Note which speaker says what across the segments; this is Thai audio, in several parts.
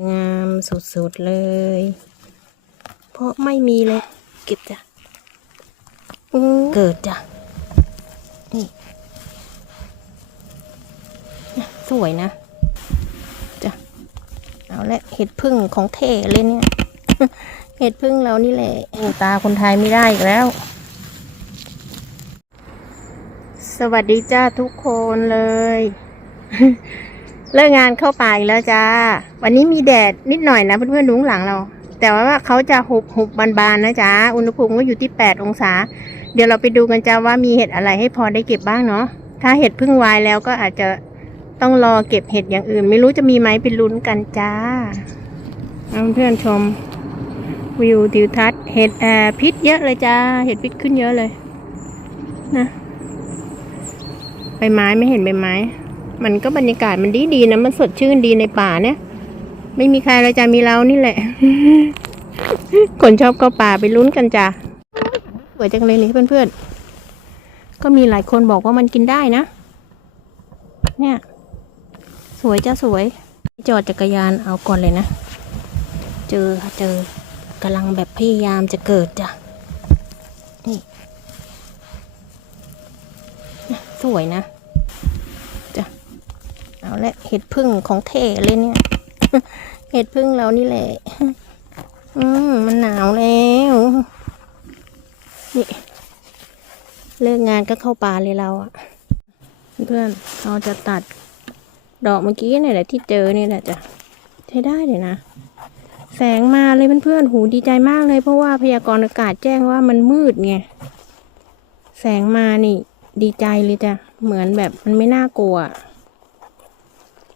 Speaker 1: งามสุดๆเลย เพราะไม่มีเลย เก็บจ้ะอู้เกิดจ้ะ นี่นะสวยนะ จ้ะ เอาละเห็ดพึ่งของเท่เลยเนี่ย เห็ดพึ่งเรานี่แหละโอ้ตาคนไทยไม่ได้อีกแล้ว สวัสดีจ้าทุกคนเลย เลิกงานเข้าป่าอีกแล้วจ้า วันนี้มีแดดนิดหน่อยนะเพื่อนๆดูข้างหลังเรา แต่ว่าเขาจะหุบหุบบานๆนะจ้าอุณหภูมิก็อยู่ที่แปดองศา เดี๋ยวเราไปดูกันจ้าว่ามีเห็ดอะไรให้พอได้เก็บบ้างเนาะ ถ้าเห็ดพึ่งวายแล้วก็อาจจะต้องรอเก็บเห็ดอย่างอื่น ไม่รู้จะมีไหมไปลุ้นกันจ้าเอาเพื่อนๆชม วิวทิวทัศน์เห็ดแอร์พิษเยอะเลยจ้า เห็ดพิษขึ้นเยอะเลย นะ ใบไม้ไม่เห็นใบไม้ มันก็บรรยากาศมันดีดีนะ มันสดชื่นดีในป่าเนี่ย ไม่มีใครเราจะมีเรานี่แหละ คนชอบเข้าป่าไปลุ้นกันจ้ะสวยจังเลยนี่เพื่อนๆ ก็มีหลายคนบอกว่ามันกินได้นะ เนี่ย สวยจ้าสวย จอดจักรยานเอาก่อนเลยนะ เจอค่ะเจอกำลังแบบพยายามจะเกิดจ้ะ นี่ สวยนะ เอาละเห็ดพึ่งของเท่เลยเนี่ย เห็ดพึ่งเรานี่แหละ อืมมันหนาวแล้ว นี่ เลิกงานก็เข้าป่าเลยเราอะเพื่อนเราจะตัดดอกเมื่อกี้เนี่ยแหละที่เจอเนี่ยแหละจ้ะใช้ได้เลยนะแสงมาเลยเพื่อนๆ หูดีใจมากเลยเพราะว่าพยากรณ์อากาศแจ้งว่ามันมืดไง แสงมานี่ ดีใจเลยจ้ะ เหมือนแบบมันไม่น่ากลัว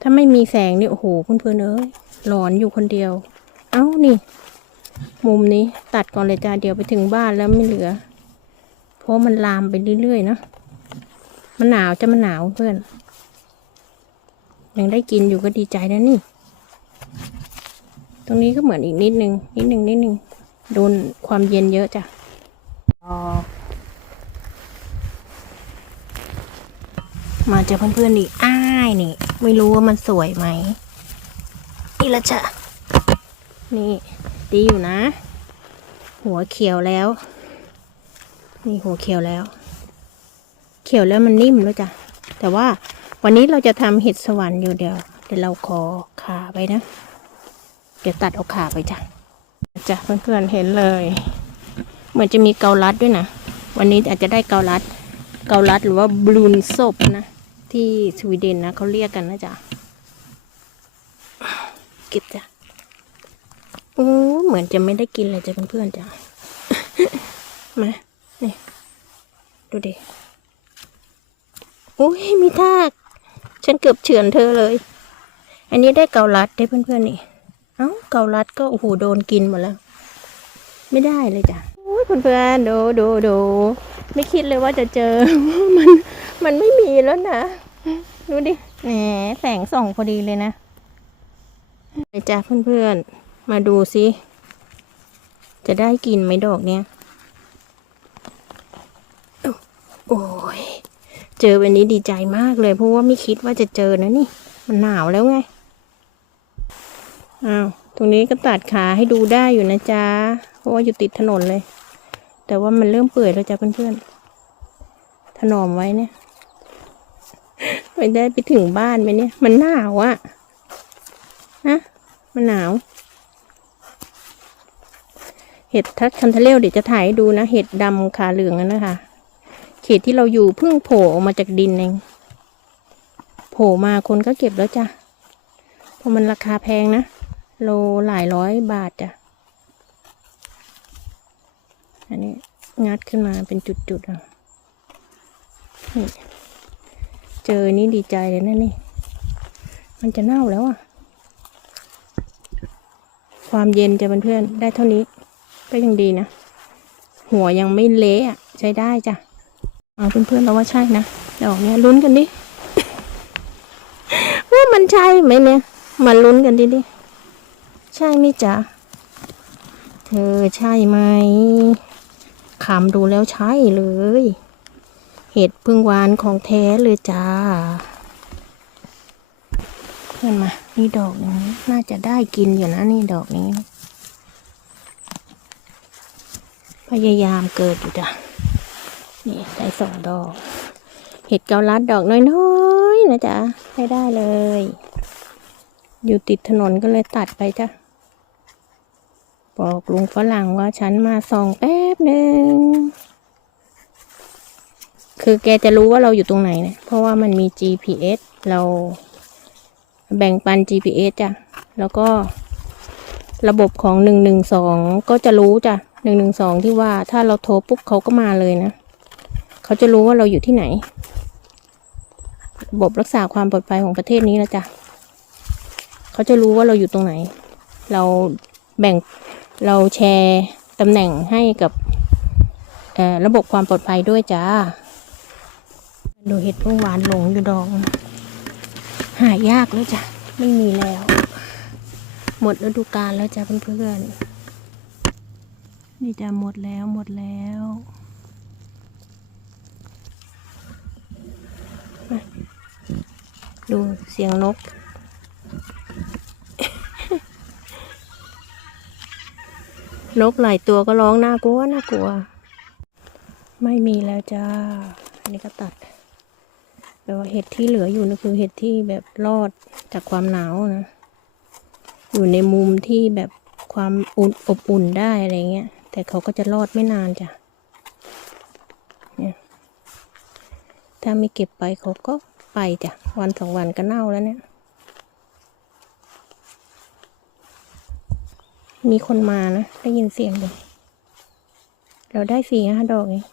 Speaker 1: ถ้าไม่มีแสงนี่โอ้โหเพื่อนๆเอ้ยหลอนอยู่คนเดียว เอ้านี่ มุมนี้ตัดก่อนเลยจ้าเดี๋ยวไปถึงบ้านแล้วไม่เหลือ เพราะมันลามไปเรื่อยๆเนอะมันหนาวจะมันหนาวเพื่อน ยังได้กินอยู่ก็ดีใจนะนี่ ตรงนี้ก็เหมือนอีกนิดนึง นิดนึงนิดนึงโดนความเย็นเยอะจ้ะอ๋อมาเจอเพื่อนๆอีกอ้าายนี่ ไม่รู้ว่ามันสวยไหมนี่ละจ้ะนี่ ดีอยู่นะ หัวเขียวแล้ว นี่หัวเขียวแล้ว เขียวแล้วมันนิ่มแล้วจ้ะแต่ว่าวันนี้เราจะทำเห็ดสวรรค์อยู่เดี๋ยวเดี๋ยวเราขอขาไปนะ เดี๋ยวตัดเอาขาไปจ้ะจ้ะเพื่อนๆเห็นเลย เหมือนจะมีเกาลัดด้วยนะ วันนี้อาจจะได้เกาลัด เกาลัดหรือว่าบลูนศพนะ ที่สวีเดนนะเขาเรียกกันนะจ๊ะเก็บจ้ะโอ้เหมือนจะไม่ได้กินเลยจ้ะเพื่อนๆจ้ะมานี่ดูดิโอ้ยมีทาก ฉันเกือบเฉือนเธอเลย อันนี้ได้เกาลัดได้เพื่อนๆนี่ เอ้าเกาลัดก็โอ้โหโดนกินหมดแล้ว ไม่ได้เลยจ้ะโอ้ยเพื่อนๆดูดูดูไม่คิดเลยว่าจะเจอ มัน มันไม่มีแล้วนะ ดูดิ แหมแสงส่องพอดีเลยนะไปจ้ะเพื่อนๆ มาดูสิจะได้กินไหมดอกเนี้ย โอ้ย เจอวันนี้ดีใจมากเลย เพราะว่าไม่คิดว่าจะเจอนะนี่ มันหนาวแล้วไง อ้าว ตรงนี้ก็ตัดขาให้ดูได้อยู่นะจ๊ะ เพราะว่าอยู่ติดถนนเลย แต่ว่ามันเริ่มเปื่อยแล้วจ้ะเพื่อนๆ ถนอมไว้เนี่ย ไม่ได้ไปถึงบ้านไหมเนี่ย มันหนาวอะฮะมันหนาว เห็ดทัดคันทะเลวเดี๋ยวจะถ่ายให้ดูนะ เห็ดดำขาเหลืองนั่นนะคะ เขตที่เราอยู่เพิ่งโผล่ออกมาจากดินเอง โผล่มาคนก็เก็บแล้วจ้ะ เพราะมันราคาแพงนะ โลหลายร้อยบาทจ้ะ อันนี้งัดขึ้นมาเป็นจุดๆอะนี่ เจอนี่ดีใจเลยนะนี่ มันจะเน่าแล้วอะ ความเย็นจะเพื่อนๆได้เท่านี้ ก็ยังดีนะ หัวยังไม่เละอะ ใช้ได้จ้ะเอาเพื่อนๆเราว่าใช่นะดอกเนี้ยลุ้นกันดิว่ามันใช่ไหมเนี่ยมาลุ้นกันดิดิใช่ไหมจ๊ะเธอใช่ไหมคำดูแล้วใช่เลย เห็ดพึ่งหวานของแท้เลยจ้า เพื่อนมา นี่ดอกนึงน่าจะได้กินอยู่นะนี่ดอกนี้ พยายามเกิดอยู่จ้ะ นี่ได้สองดอก เห็ดเกาลัดดอกน้อยๆนะจ๊ะให้ได้เลย อยู่ติดถนนก็เลยตัดไปจ้ะ บอกลุงฝรั่งว่าฉันมาส่องแป๊บหนึ่ง คือแกจะรู้ว่าเราอยู่ตรงไหนนะเพราะว่ามันมี GPS เราแบ่งปัน GPS จ้ะ แล้วก็ระบบของหนึ่งหนึ่งสองก็จะรู้จ้ะหนึ่งหนึ่งสองที่ว่าถ้าเราโทรปุ๊บเขาก็มาเลยนะ เขาจะรู้ว่าเราอยู่ที่ไหน ระบบรักษาความปลอดภัยของประเทศนี้นะจ๊ะเขาจะรู้ว่าเราอยู่ตรงไหน เราแบ่งเราแชร์ตำแหน่งให้กับระบบความปลอดภัยด้วยจ้า ดูเห็ดเพิ่งหวานหลงอยู่ดอง หายากแล้วจ้ะ ไม่มีแล้ว หมดฤดูกาลแล้วจ้ะเพื่อนๆนี่จะหมดแล้วหมดแล้วดูเสียงนก นกหลายตัวก็ร้องน่ากลัวน่ากลัว ไม่มีแล้วจ้า อันนี้ก็ตัด แปลว่าเห็ดที่เหลืออยู่นะคือเห็ดที่แบบรอดจากความหนาวนะ อยู่ในมุมที่แบบความอุ่นอบอุ่นได้อะไรเงี้ย แต่เขาก็จะรอดไม่นานจ้ะเนี่ยถ้าไม่เก็บไปเขาก็ไปจ้ะ วันสองวันก็เน่าแล้วเนี่ย มีคนมานะ ได้ยินเสียงเลยเราได้สี่ห้าดอกเอง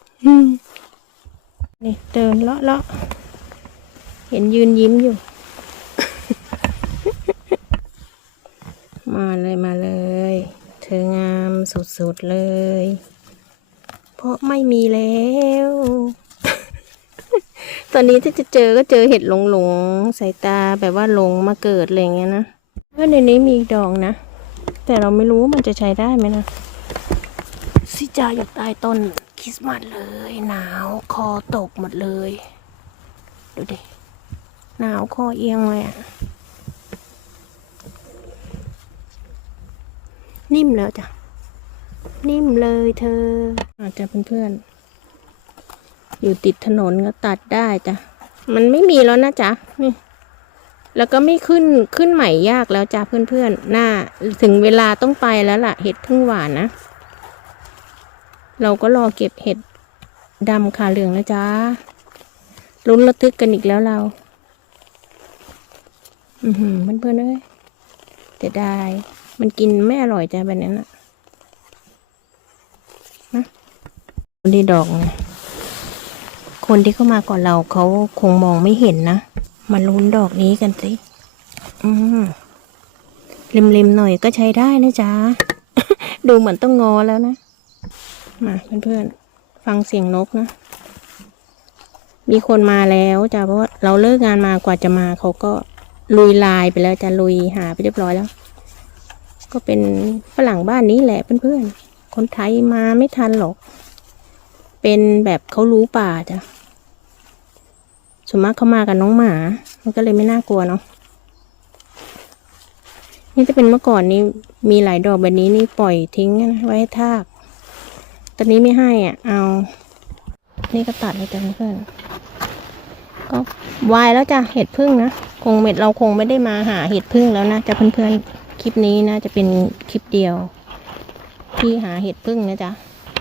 Speaker 1: นี่เดินเลาะเลาะ เห็นยืนยิ้มอยู่ มาเลยมาเลย เธองามสุดๆเลย เพราะไม่มีแล้ว ตอนนี้ถ้าจะเจอก็เจอเห็ดหลงหลงสายตาแบบว่าหลงมาเกิดอะไรเงี้ยนะเพื่อนในนี้มีอีกดอกนะ แต่เราไม่รู้ว่ามันจะใช้ได้ไหมนะซิจาอยากใต้ต้นคริสต์มาสเลย หนาว คอตกหมดเลย ดูดิ หนาวคอเอียงเลยอะนิ่มแล้วจ้ะ นิ่มเลยเธอ อาจจะเพื่อนๆ อยู่ติดถนนก็ตัดได้จ้ะ มันไม่มีแล้วนะจ๊ะ นี่ แล้วก็ไม่ขึ้นขึ้นใหม่ยากแล้วจ้ะเพื่อนๆ หน้าถึงเวลาต้องไปแล้วล่ะ เห็ดพึ่งหวานนะ เราก็รอเก็บเห็ดดำขาเหลืองนะจ๊ะลุ้นระทึกกันอีกแล้วเรา อือหือเพื่อนๆเอ้ยแต่ได้มันกินไม่อร่อยจ้ะแบบนั้นนะนะดีดอกคนที่เข้ามาก่อนเราเขาคงมองไม่เห็นนะ มาลุ้นดอกนี้กันสิ อืมริมๆหน่อยก็ใช้ได้นะจ๊ะ ดูเหมือนต้องงอแล้วนะ มาเพื่อนๆ ฟังเสียงนกนะ มีคนมาแล้วจ้ะเพราะเราเลิกงานมากว่าจะมาเขาก็ ลุยลายไปแล้วจะลุยหาไปเรียบร้อยแล้ว ก็เป็นฝรั่งบ้านนี้แหละเพื่อนๆ คนไทยมาไม่ทันหรอก เป็นแบบเขารู้ป่าจ้ะส่วนมากเขามากับน้องหมา มันก็เลยไม่น่ากลัวเนาะนี่จะเป็นเมื่อก่อนนี้มีหลายดอกแบบนี้นี่ปล่อยทิ้งไว้ให้ทาก ตอนนี้ไม่ให้อะ เอา นี่ก็ตัดเลยจ้ะเพื่อนๆก็วายแล้วจ้ะเห็ดพึ่งนะ คงเม็ดเราคงไม่ได้มาหาเห็ดพึ่งแล้วนะจะเพื่อนๆ คลิปนี้นะจะเป็นคลิปเดียว ที่หาเห็ดพึ่งนะจ๊ะ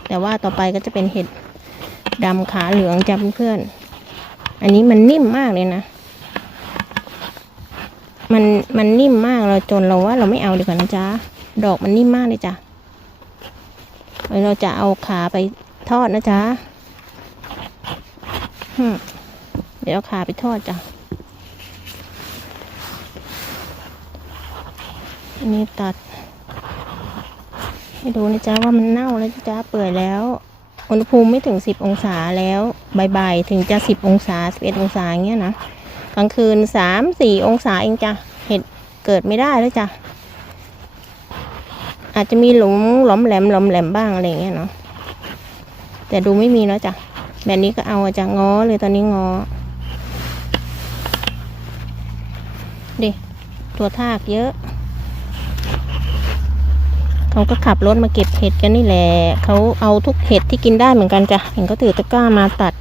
Speaker 1: แต่ว่าต่อไปก็จะเป็นเห็ดดำขาเหลืองจ้ะเพื่อนๆ อันนี้มันนิ่มมากเลยนะ มันมันนิ่มมากเราจนเราว่าเราไม่เอาดีกว่านะจ๊ะ ดอกมันนิ่มมากเลยจ้ะเราจะเอาขาไปทอดนะจ๊ะเดี๋ยวขาไปทอดจ้ะ อันนี้ตัด ให้ดูนะจ๊ะว่ามันเน่าแล้วจ้ะเปื่อยแล้ว อุณหภูมิไม่ถึงสิบองศาแล้วบ่ายๆถึงจะสิบองศาสิบเอ็ดองศาเงี้ยนะกลางคืนสามสี่องศาเองจ้ะเห็ดเกิดไม่ได้แล้วจ้ะอาจจะมีหลุมหลอมแหลมหลอมแหลมบ้างอะไรเงี้ยเนาะแต่ดูไม่มีแล้วจ้ะแบบนี้ก็เอาจ้ะง้อเลยตอนนี้ง้อดิตัวทากเยอะ เขาก็ขับรถมาเก็บเห็ดกันนี่แหละเขาเอาทุกเห็ดที่กินได้เหมือนกันจ้ะเห็นเขาถือตะกร้ามาตัด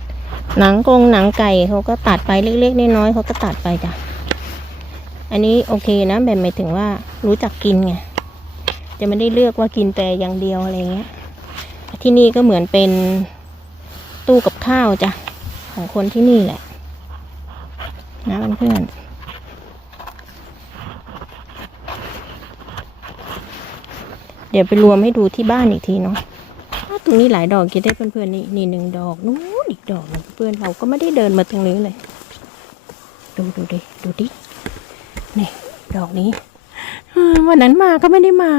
Speaker 1: หนังกงหนังไก่เขาก็ตัดไปเล็กๆน้อยๆเขาก็ตัดไปจ้ะอันนี้โอเคนะแบบหมายถึงว่ารู้จักกินไงจะไม่ได้เลือกว่ากินแต่อย่างเดียวอะไรเงี้ย ที่นี่ก็เหมือนเป็นตู้กับข้าวจ้ะของคนที่นี่แหละ นะเพื่อนๆ เดี๋ยวไปรวมให้ดูที่บ้านอีกทีเนาะตรงนี้หลายดอกกินได้เพื่อนๆนี่นี่หนึ่งดอกนู้นอีกดอกนึงเพื่อนเราก็ไม่ได้เดินมาตรงนี้เลย ดูดูดิดูดินี่ดอกนี้วันนั้นมาก็ไม่ได้มา